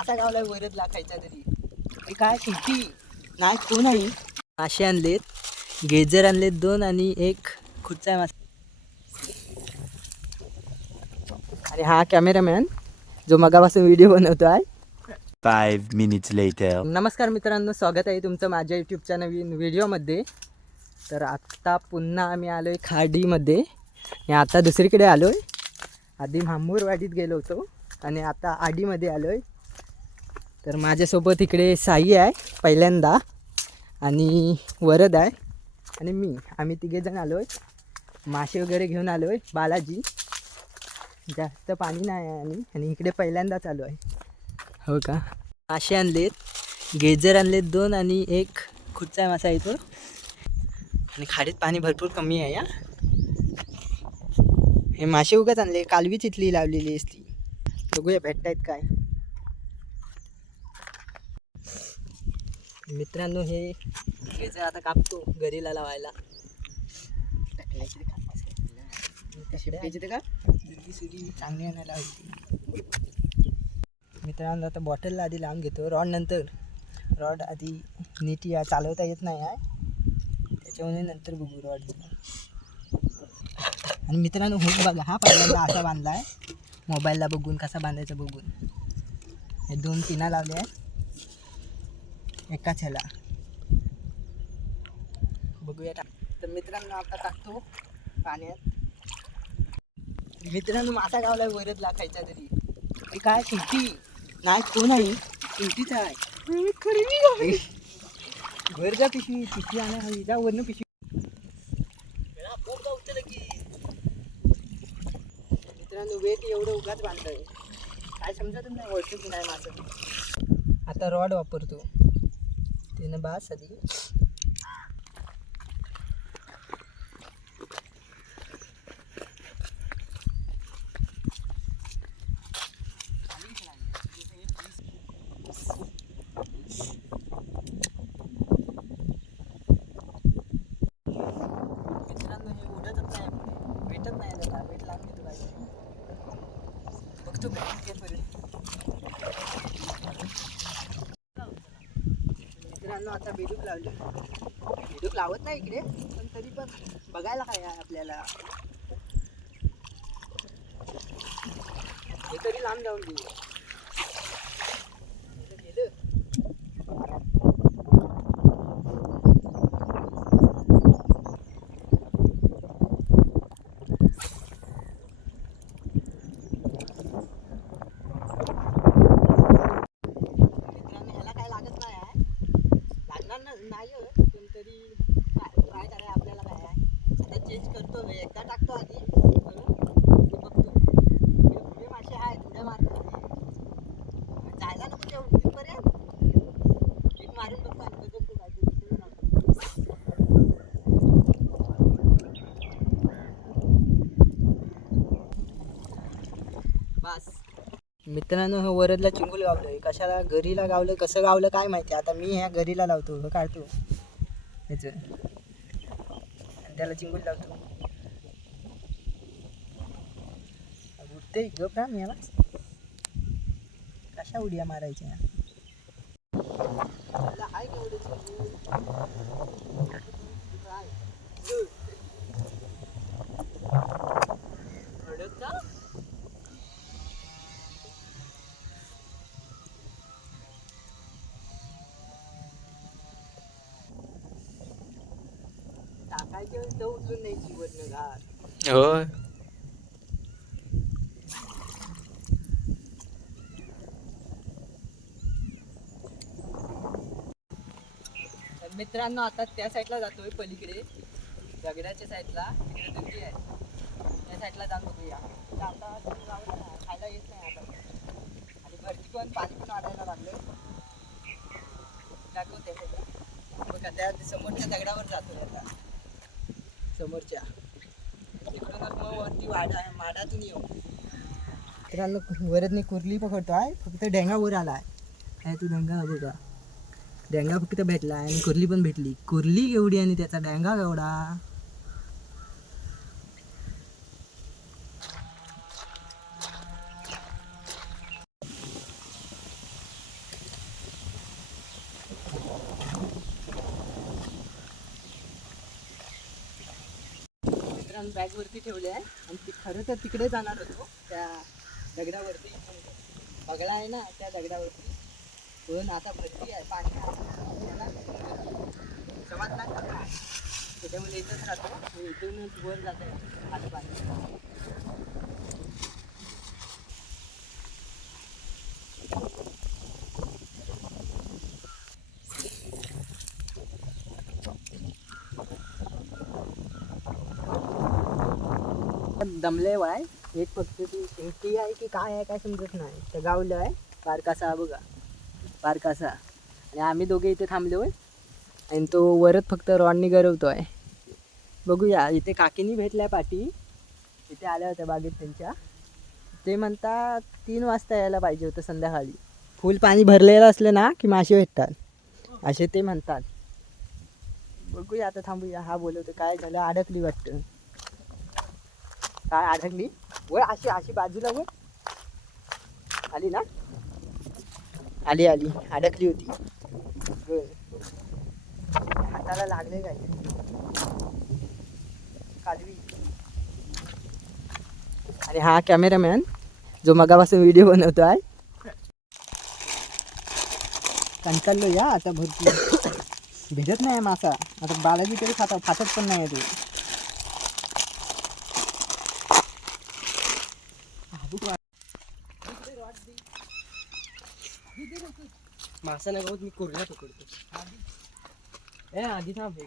असा गावला वरद लाखायचा तरी. हे काय शेती? नाही तो नाही. मासे आणलेत गेजर आणलेत दोन आणि एक खुच्चा मासा. आणि हा कॅमेरामॅन जो मगापासून व्हिडिओ बनवतो आहे. Five minutes later. नमस्कार मित्रांनो स्वागत आहे तुमचं माझ्या यूट्यूबच्या नवीन व्हिडिओमध्ये. तर आत्ता पुन्हा आम्ही आलो आहे खाडीमध्ये. आणि आता दुसरीकडे आलो आहे आधी मांबूरवाडीत गेलो होतो आणि आता आडीमध्ये आलो आहे तर माझ्यासोबत इकडे साई आहे पहिल्यांदा. आणि वरद आहे. आणि मी. आम्ही तिघेजण आलो आहे मासे वगैरे घेऊन आलो आहे बालाजी. जास्त पाणी नाही आहे आणि आणि इकडे पहिल्यांदाच आलो आहे. हो का? मासे आणलेत गेजर आणलेत दोन आणि एक खुच्चा मासा येतो आणि खाडीत पाणी भरपूर कमी आहे या हे मासे उगाच आणले. कालवी इथली लावलेली असती बघूया भेटतायत काय. मित्रांनो हे गेजर आता कापतो घरीला लावायला. चांगली आणायला होती मित्रांनो आता बॉटलला आधी लावून घेतो. रॉड नंतर. रॉड आधी नीट या चालवता येत नाही आहे त्याच्यामुळे नंतर बघू रॉड आणि मित्रांनो हुक बघा हा पहिल्यांदा असा बांधला आहे. मोबाईलला बघून कसा बांधायचा बघून. हे दोन पिना लावले आहेत. एकाच ह्याला बघूया टाक तर मित्रांनो आता टाकतो पाण्यात. मित्रांनो मासा गावला वरद लाखायचा तरी. हे काय शिंटी नाही तो नाही. शिंटीच आहे. वर जा पिशवी पिशवी आणा हवी जा वरनं पिशवी. मित्रांनो वेट एवढं उगाच बांधतंय काय समजतच नाही वळतो की नाही माझं आता रॉड वापरतो. त्यानं बास आधी मित्रांनो हे उडतच नाही पुढे भेटत नाही त्याला भेट लावून घेतो पाहिजे बघतो भेटेपर्यंत मित्रांनो आता बेडूक लावले. बेडूक लावत नाही इकडे पण तरी पण बघायला काय आहे आपल्याला. हे तरी लांब जाऊन देऊ इथं गेलं मित्रांनो ह्याला काय लागत नाही आहे लागणार ना नाही हो, पण तरी ट्राय करायला आपल्याला काय आहे आता चेंज करतो मी एकदा टाकतो आधी. परत बघतो पुढे मासे आहेत पुढे मारतो मी. जायला नको ते उठतीपर्यंत एक मारून बघतो आणि बदलतो काय मित्रांनो हे वरदला चिंगूल गावलं कशाला घरीला गावलं कसं गावलं काय माहिती? आता मी ह्या घरीला लावतो हे काढतो. ह्याचं आणि त्याला चिंगूल लावतो. उठते गप राम याला. कशा उड्या मारायच्या? त्याला केवढे टाकायचे उचलून नाही वरनं घाट होय मित्रांनो आता त्या साईडला जातोय पलीकडे. दगडाच्या साईडला तिकडे नदी आहे. त्या साईडला जातो बघूया. आता खायला येत नाही आता. आणि भरती पण पाणी पण वाढायला लागलं दाखवते. बघा त्या समोरच्या दगडावर जातो आता. समोरच्या. तिकडूनच मग वरती वाडा माडातून येऊ. मित्रांनो वरदने कुर्ली पकडतो आहे फक्त डेंगा वर आला आहे काय तू डेंगा हा बघा. डेंगा फक्त भेटला आणि कुर्ली पण भेटली. कुर्ली एवढी आणि त्याचा डेंगा एवढा आणून बॅगवरती ठेवले आहे. आणि ती खरं तर तिकडे जाणार होतो त्या दगडावरती. बगडा आहे ना त्या दगडावरती. पण आता भरती आहे पाणी समजला त्याच्यामुळे इथंच राहतो. आणि इथूनच वर जात आहे आत पाणी दमले वाय. एक फक्त ती शिंगटी आहे की काय आहे काय समजत नाही. तर गावलं आहे पारकासा हा बघा. पारकासा आणि आम्ही दोघे इथे थांबलो आणि तो वरच फक्त रॉडनी गरवतो आहे. बघूया इथे काकीनी भेटल्या पाठी इथे आल्या होत्या बागेत त्यांच्या. ते म्हणतात तीन वाजता यायला पाहिजे होतं संध्याकाळी. फुल पाणी भरलेलं असलं ना की मासे भेटतात. असे ते म्हणतात. बघूया आता थांबूया. हा बोलवतो काय झालं? अडकली वाटतं. काय अडकली वर अशी अशी बाजूला वर आली ना? आली आली. अडकली होती. हाताला लागले काय? कालवी. आणि हा कॅमेरामॅन जो मगापासून व्हिडिओ बनवतो आहे. कंटाळलो या आता भरपूर. भेटत नाही मासा. आता बालाजी तरी खाता फाटत पण नाही तो. असं नाही मी कोरला पकडतो ए आधी थांब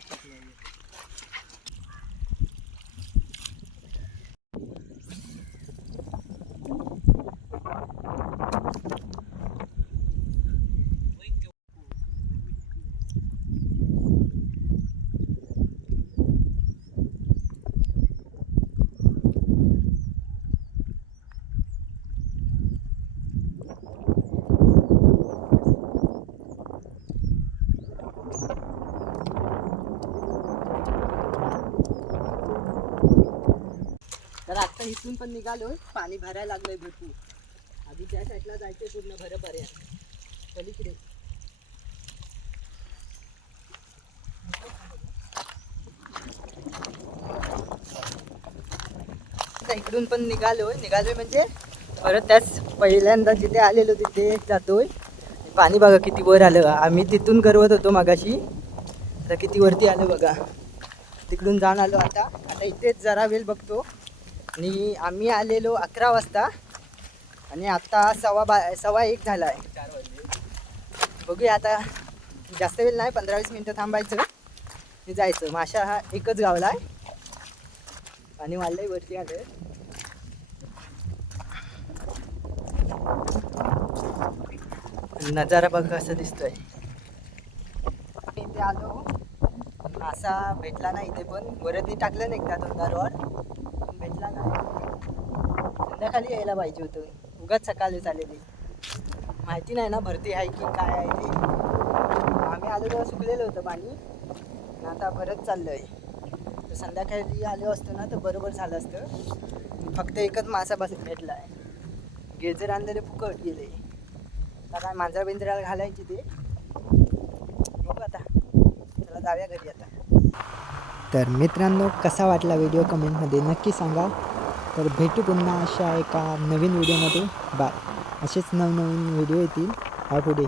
तर आता इथून पण निघालो. पाणी भरायला लागलंय भरपूर. आधी त्या साईडला जायचंय पूर्ण भरपर्यंत पलीकडे. आता इकडून पण निघालोय निघालोय म्हणजे परत त्याच पहिल्यांदा जिथे आलेलो तिथे जातोय. पाणी बघा किती वर आलं. आम्ही तिथून करवत होतो मागाशी. आता किती वरती आलं बघा. तिकडून जाऊन आलो आता. आता इथेच जरा वेळ बघतो. आणि आम्ही आलेलो अकरा वाजता. आणि आता सव्वा बा सव्वा एक झाला आहे बघूया आता जास्त वेळ नाही पंधरा वीस मिनटं थांबायचं. आणि जायचं. माशा हा एकच गावला आहे. पाणी वाढलंय वरती आलं नजारा बघ कसं दिसतोय. इथे आलो. मासा भेटला नाही इथे पण. वरती टाकलं नाही एकदा दोनदा रॉड त्याखाली संध्याकाळी यायला पाहिजे होतं. उगाच सकाळी चालेली माहिती नाही ना भरती आहे की काय आहे ते. आम्ही आलो तेव्हा सुकलेलं होतं पाणी. आता आता परत आहे तर संध्याकाळी आलो असतो ना तर बरोबर झालं असतं. फक्त एकच मासा बस भेटला आहे गेजर आणलेले फुकट गेले. आता काय मांजरा बिंजराला घालायची ते? बघू आता. चला जाऊया घरी आता. तर मित्रांनो कसा वाटला व्हिडिओ कमेंटमध्ये नक्की सांगा. तर भेटू पुन्हा अशा एका नवीन व्हिडिओमध्ये. बाय. असेच नवनवीन व्हिडिओ येतील. हा पुढे.